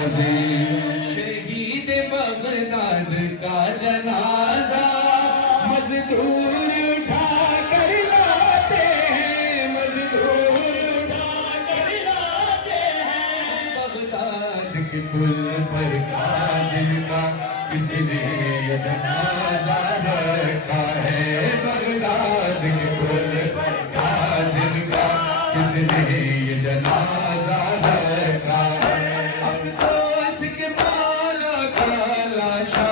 काज़िम। शहीद बगदाद का जनाजा मजदूर उठा कर लाते हैं, मजदूर उठा कर लाते हैं। बगदाद के पुल पर काज़िम का किसने ये जनाजा रखा है, बगदाद के पुल पर काज़िम का किसने ये जनाजा रखा है। अफसोस के मौला का लाशा,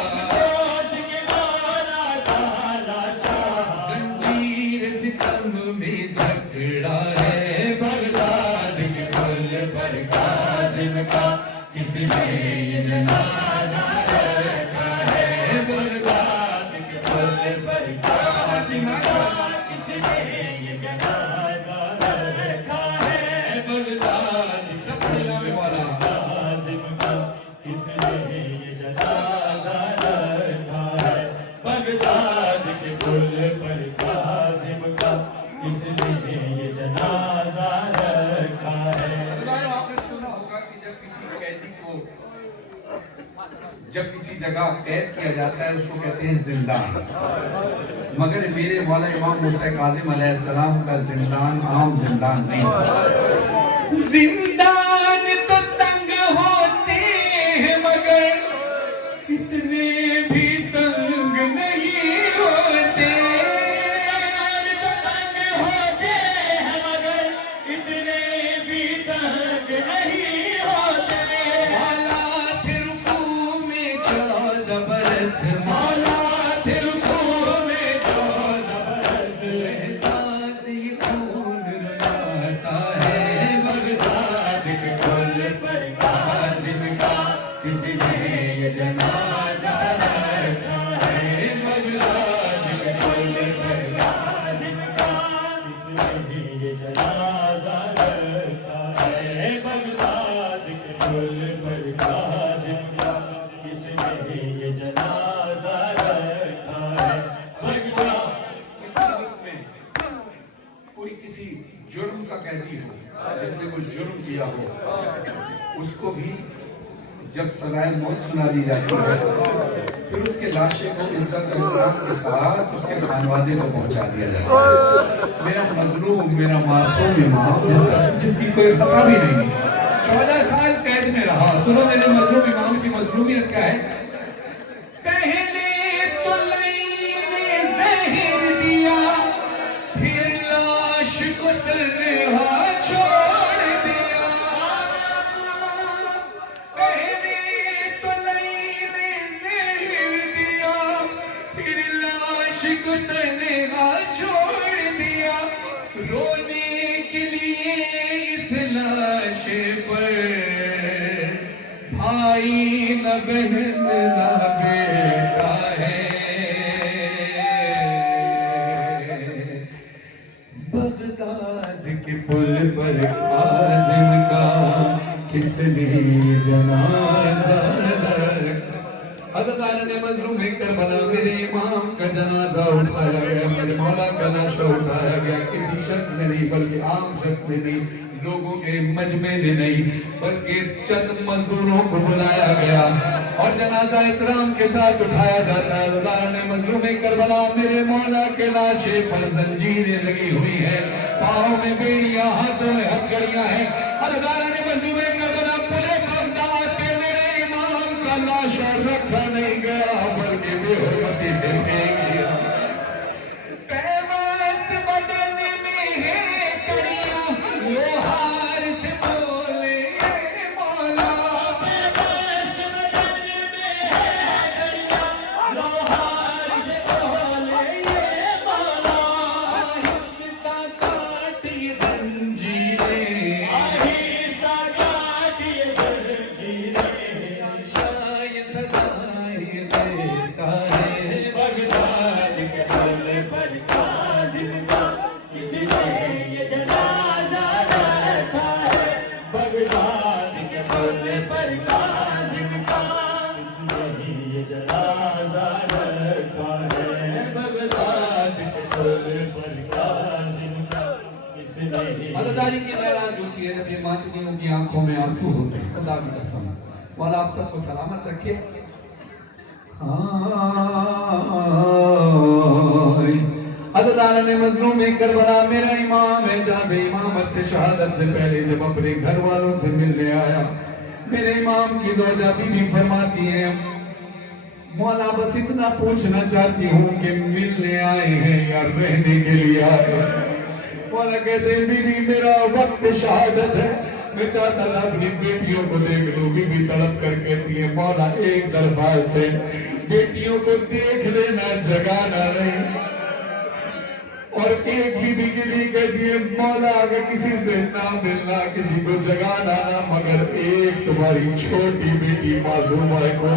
अफसोस के मौला का लाशा जंजीर सितम में जकड़ा है, बगदाद के पुल पर काज़िम का किसने ये जनाजा रखा है, बगदाद के पुल पर काज़िम का किसने ये जनाजा रखा है, बगदाद सब मिला में वाला काज़िम का किसने ये जनाजा रखा है, बगदाद के पुल पर काज़िम का किसने ये जनाजा रखा है। आपने सुना होगा कि जब किसी कैदी को जब किसी जगह कैद किया जाता है उसको कहते हैं जिंदान, मगर मेरे मौला इमाम मूसा काज़िम अलैहिस्सलाम का जिंदान आम जिंदान नहीं। जिंदान तो तंग होते हैं मगर इतने भी तंग नहीं होते, तो तंग होते हैं मगर इतने भी तंग नहीं होते। मौला थे रुकू में 14 बरस, मौला थे रुकू में 14 बरस, एहसास ये खून रुलाता है, बगदाद के पुल पर काज़िम का किसने ये जनाजा रखा है, बगदाद के पुल पर काज़िम का किसने ये जनाजा रखा है, बगदाद के पुल पर काज़िम का किसने ये जनाजा रखा है, बगदाद। इस मुल्क में कोई किसी जुर्म का कैदी हो, जिसने कोई जुर्म किया हो, उसको भी जब सजाए मौत सुना दी जाती है फिर उसके लाशे को इज्जत और इकराम के साथ उसके खानवादे को पहुंचा दिया जाता है। मेरा मजलूम, मेरा मासूम इमाम जिसकी कोई खता भी नहीं, 14 साल कैद में रहा। सुनो मेरे मजलूम इमाम की मजलूमियत क्या है। पहले तो लईने ज़हर दिया, फिर लाश को तन्हा छोड़ दिया। पहले तो लईने ज़हर दिया, फिर लाश को तन्हा छोड़ दिया। रोने के लिए इस लाश पर भाई न बहन न बेटा है, बगदाद के पुल पर काज़िम का किसने जनाजा रखा। अल्लाह ने मजलूम करबला मेरे इमाम का जनाजा उठाया गया, मेरे मौला का लाशा उठाया गया। किसी शख्स ने नहीं बल्कि आम शख्स ने नहीं, लोगों के मजमे ने नहीं बल्कि चंद मजदूरों को बुलाया गया और जनाजा इकराम के साथ उठाया जाता है। अल्लाह ने मजलूम करबला मेरे मौला के लाशे पर जंजीरें लगी हुई है, पाँव में बेड़ियां, हाथों में हथकड़ियां हैं। अल्लाह ने मजलूम करबला पूरे बगदाद के मेरे इमाम का लाशा रखा नहीं गया बल्कि बेहुरमती से फेंक दिया। पैमस्त बदन में है कड़ियां, लोहार से बोले मौला। पैमस्त बदन में है कड़ियां, लोहार से बोले मौला। आहिस्ता काट ये जंजीरें, आहिस्ता काट ये जंजीरें, लाशा ये सदाएं देता है, बगदाद के पुल पर काज़िम का किसने ये जनाजा रखा है, बगदाद के पुल पर काज़िम का किसने ये जनाजा रखा है, बगदाद के पुल पर काज़िम का किसने। मददारी की मेरा जो थी ہے جب یہ ماتمیوں کی آنکھوں میں آنسو ہوتے ہیں. خدا کی قسم مولا آپ سب کو سلامت رکھے. عزیزان مظلوم کربلا میرا امام ہے جب امامت سے شہادت سے پہلے جب اپنے گھر والوں سے ملنے آیا میرے امام کی زوجہ بی بی فرماتی ہے مولا بس اتنا پوچھنا چاہتی ہوں کہ ملنے آئے ہیں یا رہنے کے لیے آئے ہیں. مولا کہتے ہیں بی بی میرا وقت شہادت ہے میں چاہتا تھا اپنی بیٹیوں کو دیکھ لوں. بی بی طلب کر کہتی ہے مولا ایک درخواست ہے بیٹیوں کو دیکھ لینا جگانا نہیں. اور ایک بی بی کے لیے کہتی ہے مولا اگر کسی سے نہ ملنا کسی کو جگانا نہ مگر ایک تمہاری چھوٹی بیٹی معصومہ کو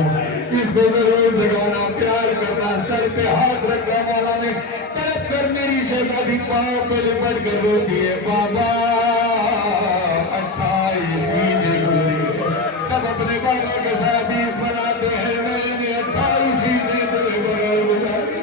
اس کو ضرور جگانا پیار کرنا. سر پہ ہاتھ رکھنا. مولا نے طلب کر میری شہزادی پاؤں پہ لپٹ کر روتی ہے بابا 28ویں دن گزری. سب اپنے بابا کے ساتھ عید مناتے ہیں. میں نے 28ویں دن گزاری.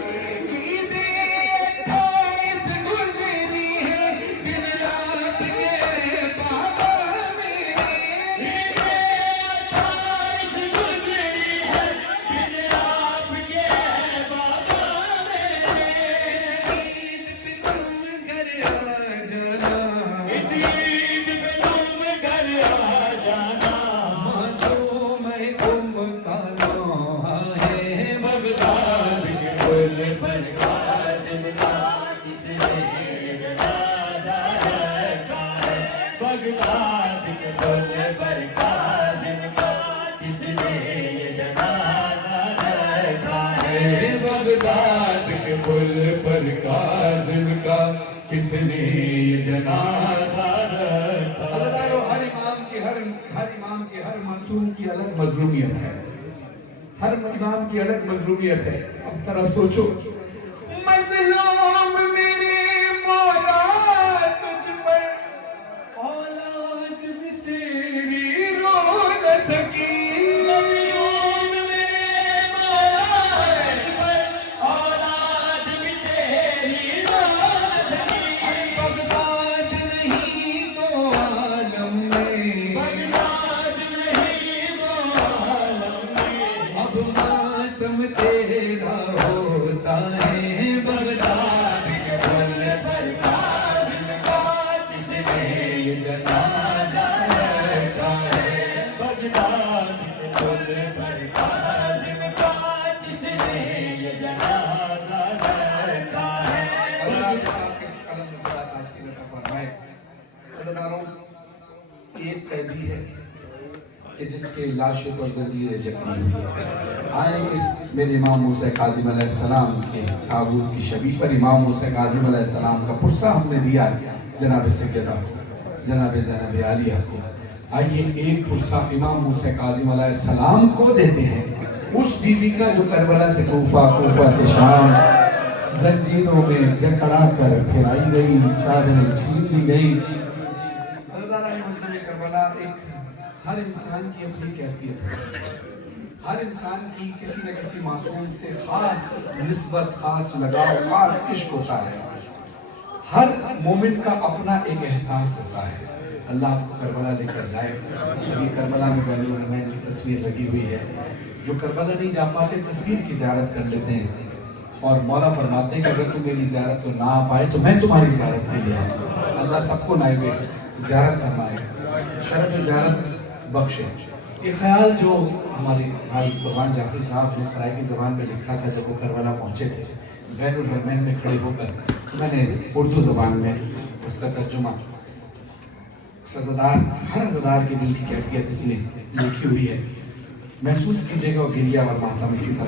بغداد کے پل پر کاظم کا کس نے یہ جنازہ رکھا. ہر امام کی ہر معصوم کی الگ مظلومیت ہے. ہر امام کی الگ مظلومیت ہے. اب ذرا سوچو مظلوم میرے مولا تجھ پر اولاد بھی تیری رو نہ سکی. ایک قیدی ہے کہ جس کے لاشوں پر زنجیریں جکڑی ہوئی ہیں. آئے اس میرے امام موسیٰ کاظم علیہ السلام کے تابوت کی شبیہ پر امام موسیٰ کاظم علیہ السلام کا پرسہ ہم نے دیا جناب سیدہ جناب زینب عالیہ کو. آئیے ایک پرسہ امام موسیٰ کاظم علیہ السلام کو دیتے ہیں اس بیوی کا جو کربلا سے کوفہ سے شام زنجیروں میں جکڑا کر پھرائی گئی چادریں چھین لی گئی. کربلا ایک ہر انسان کی اپنی کیفیت ہے. ہر انسان کی کسی نہ کسی معصوم سے خاص نسبت خاص لگاؤ خاص عشق ہوتا ہے. ہر مومن کا اپنا ایک احساس ہوتا ہے. اللہ آپ کو کربلا لے کر جائے. ابھی کربلا میں بین الحرمین کی تصویر لگی ہوئی ہے. جو کربلا نہیں جا پاتے تصویر کی زیارت کر لیتے ہیں اور مولا فرماتے ہیں کہ اگر تم میری زیارت کو نہ آ پائے تو میں تمہاری زیارت کے لیے آؤں. اللہ سب کو نائب زیارت فرمائے شرف زیارت بخشے. یہ خیال جو ہمارے بھائی قربان جعفری صاحب نے سرائیکی زبان میں لکھا تھا جب وہ کربلا پہنچے تھے بین الحرمین میں کھڑے ہو کر میں نے اردو زبان میں اس کا ترجمہ ہر عزادار کے دل کی کیفیت اس میں لکھی ہوئی ہے. محسوس کیجیے گا اور گریہ اور ماتم اسی طرح